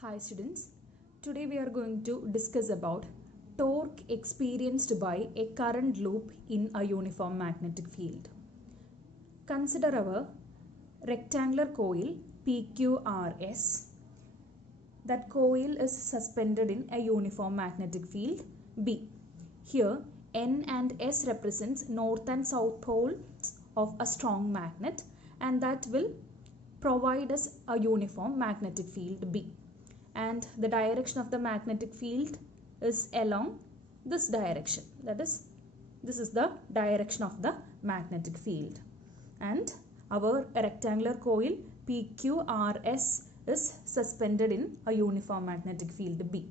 Hi students, today we are going to discuss about torque experienced by a current loop in a uniform magnetic field. Consider our rectangular coil PQRS. That coil is suspended in a uniform magnetic field B. Here N and S represents north and south poles of a strong magnet, and that will provide us a uniform magnetic field B. And the direction of the magnetic field is along this direction, that is, this is the direction of the magnetic field, and our rectangular coil PQRS is suspended in a uniform magnetic field B.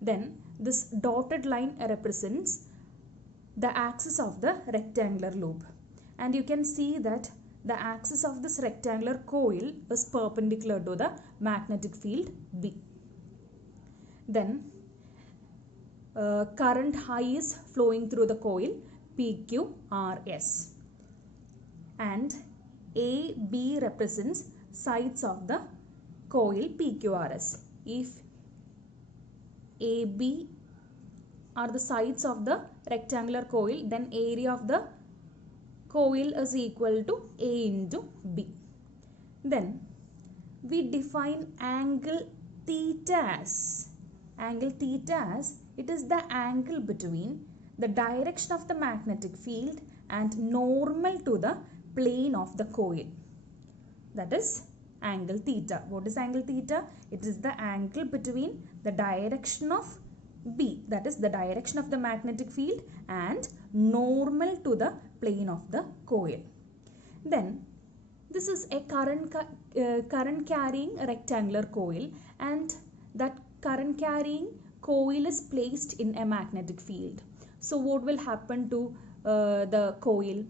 Then this dotted line represents the axis of the rectangular loop, and you can see that the axis of this rectangular coil is perpendicular to the magnetic field B. Then current I is flowing through the coil PQRS, and AB represents sides of the coil PQRS. If AB are the sides of the rectangular coil, then area of the coil is equal to A into B. Then we define angle theta as it is the angle between the direction of the magnetic field and normal to the plane of the coil. That is angle theta. What is angle theta? It is the angle between the direction of B, that is the direction of the magnetic field, and normal to the plane of the coil. Then this is a current carrying rectangular coil, and that current carrying coil is placed in a magnetic field. So what will happen to the coil?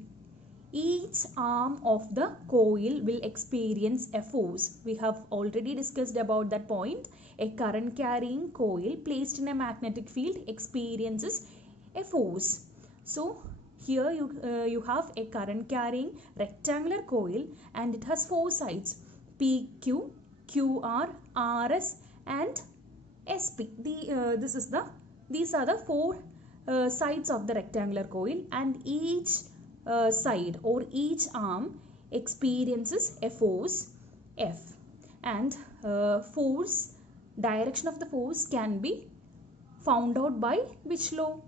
Each arm of the coil will experience a force. We have already discussed about that point. A current carrying coil placed in a magnetic field experiences a force. So here you have a current carrying rectangular coil, and it has four sides: PQ, QR, RS and SP. These are the four sides of the rectangular coil, and each side or each arm experiences a force F, and direction of the force can be found out by which law?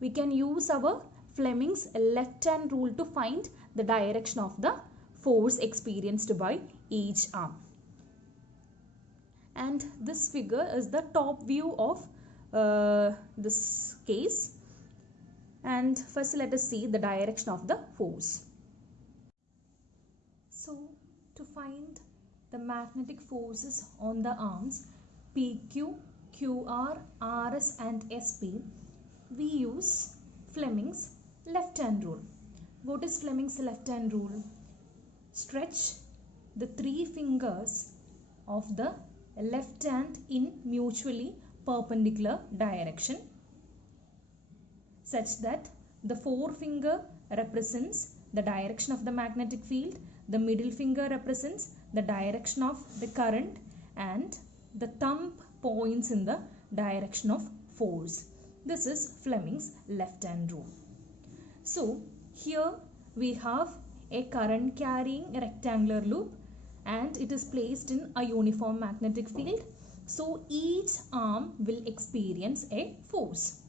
We can use our Fleming's left hand rule to find the direction of the force experienced by each arm. And this figure is the top view of this case. And first let us see the direction of the force. So to find the magnetic forces on the arms PQ, QR, RS and SP, we use Fleming's left hand rule. What is Fleming's left hand rule? Stretch the three fingers of the left hand in mutually perpendicular direction, such that the forefinger represents the direction of the magnetic field, the middle finger represents the direction of the current, and the thumb points in the direction of force. This is Fleming's left hand rule. So here we have a current carrying rectangular loop, and it is placed in a uniform magnetic field. So each arm will experience a force.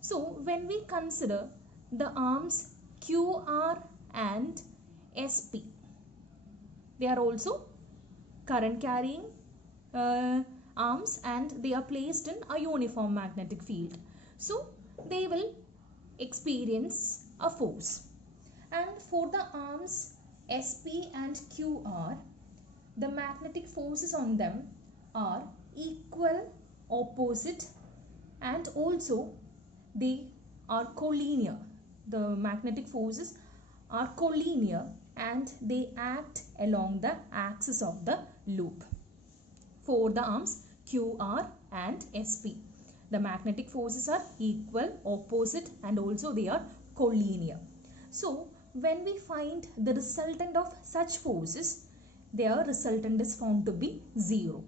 So when we consider the arms QR and SP, they are also current carrying arms, and they are placed in a uniform magnetic field. So they will experience a force. And for the arms SP and QR, the magnetic forces on them are equal, opposite, and also they are collinear. The magnetic forces are collinear, and they act along the axis of the loop. For the arms QR and SP, the magnetic forces are equal, opposite, and also they are collinear. So when we find the resultant of such forces, their resultant is found to be 0.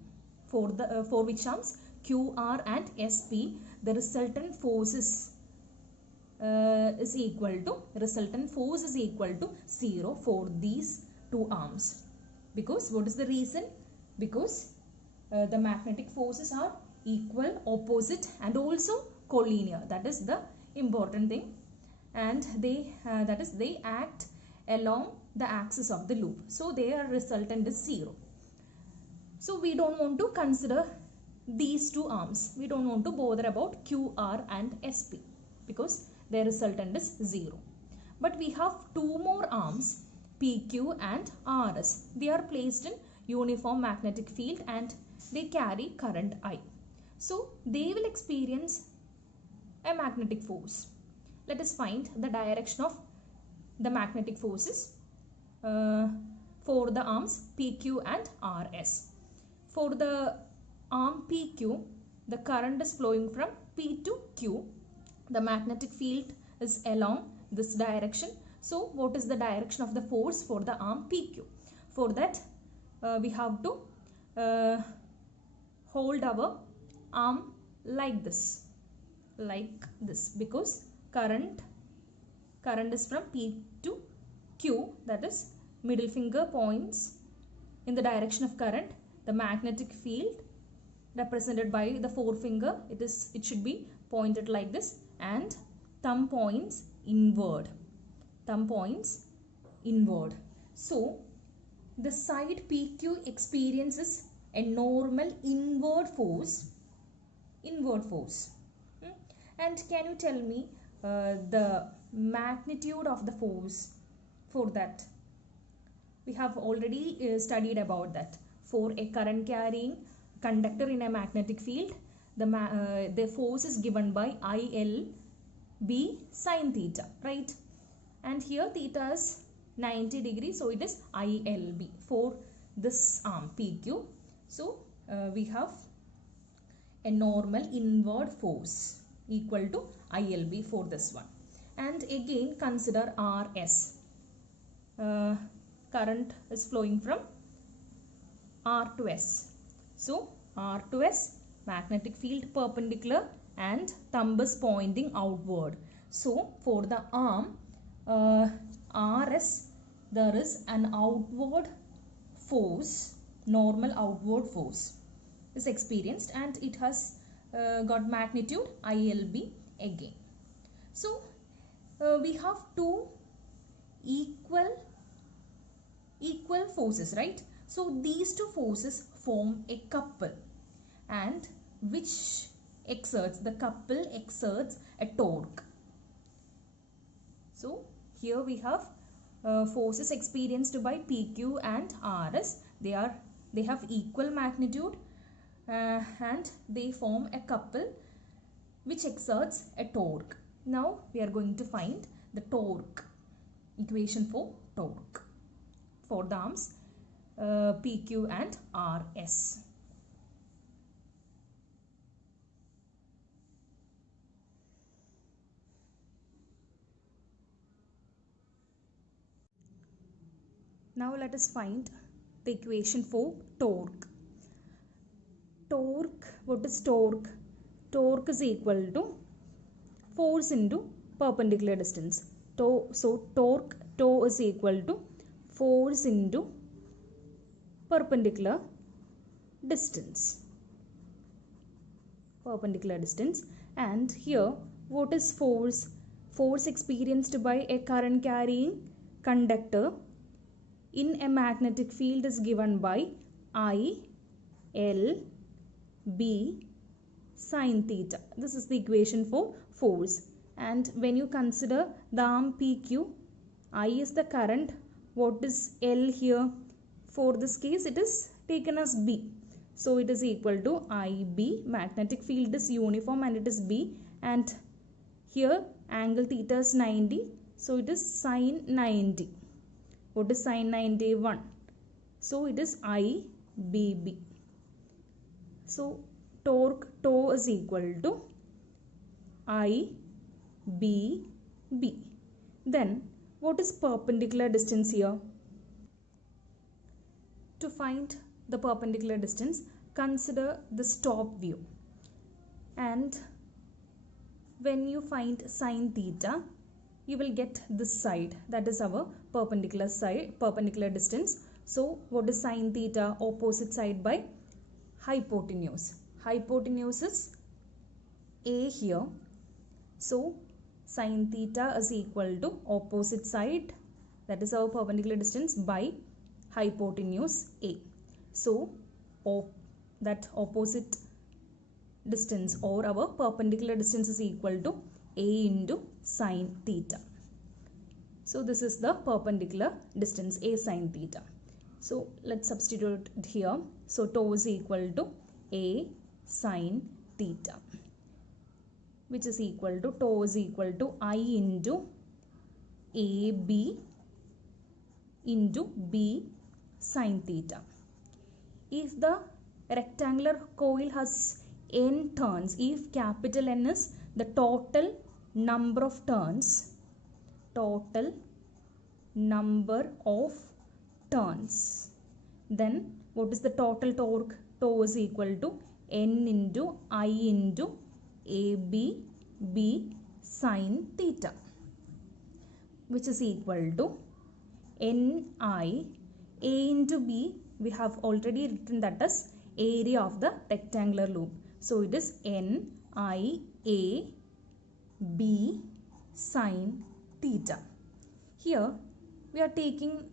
for which arms? QR and SP, the resultant forces is equal to 0 for these two arms. Because what is the reason? Because the magnetic forces are equal, opposite and also collinear. That is the important thing. And they act along the axis of the loop. So their resultant is 0. So we don't want to consider these two arms. We don't want to bother about QR and SP because their resultant is 0. But we have two more arms, PQ and RS. They are placed in uniform magnetic field and they carry current I. So they will experience a magnetic force. Let us find the direction of the magnetic forces for the arms PQ and RS. For the arm PQ, the current is flowing from P to Q. The magnetic field is along this direction. So what is the direction of the force for the arm PQ? For that we have to hold our arm like this, because current is from P to Q, that is middle finger points in the direction of current. The magnetic field represented by the forefinger, it should be pointed like this, and thumb points inward. So the side PQ experiences a normal inward force. And can you tell me the magnitude of the force for that? We have already studied about that. For a current carrying conductor in a magnetic field, the force is given by ILB sin theta, right? And here theta is 90 degrees, so it is ILB for this arm PQ. So we have a normal inward force equal to ILB for this one. And again consider RS. Current is flowing from R to S. So R to S, magnetic field perpendicular and thumb is pointing outward. So for the arm RS, there is an outward force, normal outward force is experienced, and it has got magnitude ILB again. So we have two equal forces, right? So these two forces form a couple, and the couple exerts a torque. So here we have forces experienced by PQ and RS. They have equal magnitude and they form a couple which exerts a torque. Now we are going to find the torque, equation for torque for the arms PQ and RS. Now let us find the equation for torque. What is torque? Torque is equal to force into perpendicular distance. So torque, τ is equal to force into perpendicular distance. And here what is force? Force experienced by a current carrying conductor in a magnetic field is given by ILB sin theta. This is the equation for force. And when you consider the arm PQ, I is the current. What is L here? For this case it is taken as B. So it is equal to IB. Magnetic field is uniform and it is B. And here angle theta is 90. So it is sin 90. What is sin 90? 1. So it is IBB. So torque τ is equal to IBB. Then what is perpendicular distance here? To find the perpendicular distance, consider this top view, and when you find sine theta, you will get this side, that is our perpendicular side, perpendicular distance. So what is sine theta? Opposite side by hypotenuse. Hypotenuse is a here, so sine theta is equal to opposite side, that is our perpendicular distance, by hypotenuse a. So that opposite distance or our perpendicular distance is equal to a into sine theta. So this is the perpendicular distance, a sine theta. So let's substitute it here. So tau is equal to a sine theta, which is equal to, tau is equal to I into AB into B sine theta. If the rectangular coil has n turns, if capital N is the total number of turns, then what is the total torque? Tau is equal to N into I into AB B sine theta, which is equal to Ni. A into B, we have already written that as area of the rectangular loop. So it is N-I-A B sine theta. Here we are taking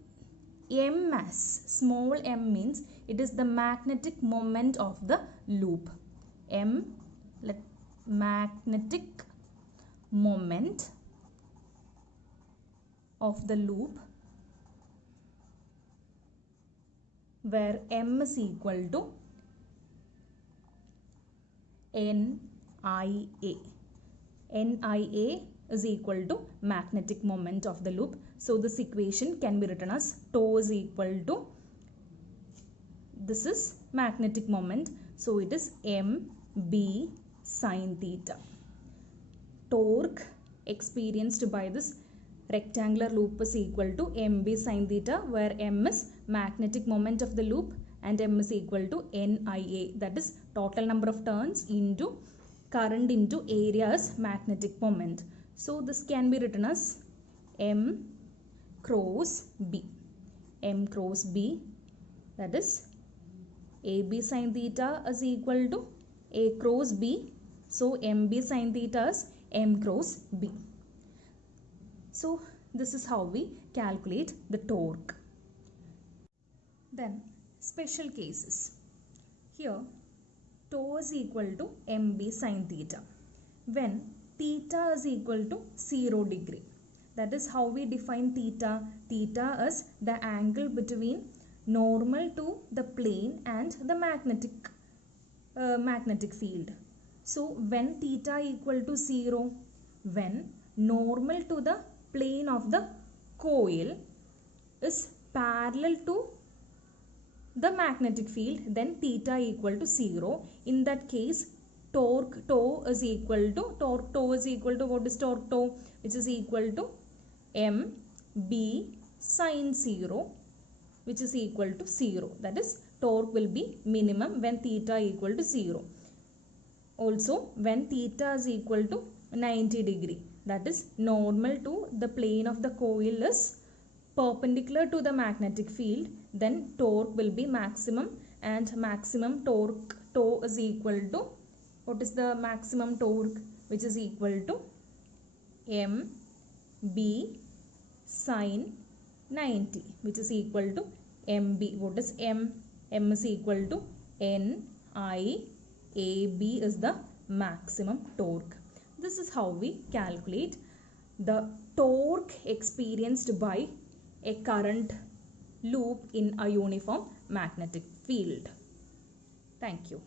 M as, small m means it is the magnetic moment of the loop. Magnetic moment of the loop, where M is equal to NIA. NIA is equal to magnetic moment of the loop. So this equation can be written as tau is equal to, this is magnetic moment, so it is MB sine theta. Torque experienced by this rectangular loop is equal to MB sine theta, where M is magnetic moment of the loop and M is equal to NIA, that is total number of turns into current into area's magnetic moment. So this can be written as M cross B. M cross B, that is AB sine theta is equal to A cross B. So MB sine theta is M cross B. So this is how we calculate the torque. Then special cases. Here tau is equal to MB sine theta when theta is equal to 0 degree. That is how we define theta. Theta is the angle between normal to the plane and the magnetic field. So when theta equal to 0, when normal to the plane of the coil is parallel to the magnetic field, then theta equal to 0. In that case, torque tau is equal to, what is torque tau? Which is equal to MB sine 0, which is equal to 0. That is, torque will be minimum when theta equal to 0. Also, when theta is equal to 90 degree, that is normal to the plane of the coil is perpendicular to the magnetic field, then torque will be maximum, and maximum torque tau is equal to, what is the maximum torque? Which is equal to MB sine 90, which is equal to MB. What is M? M is equal to NI. AB is the maximum torque. This is how we calculate the torque experienced by a current loop in a uniform magnetic field. Thank you.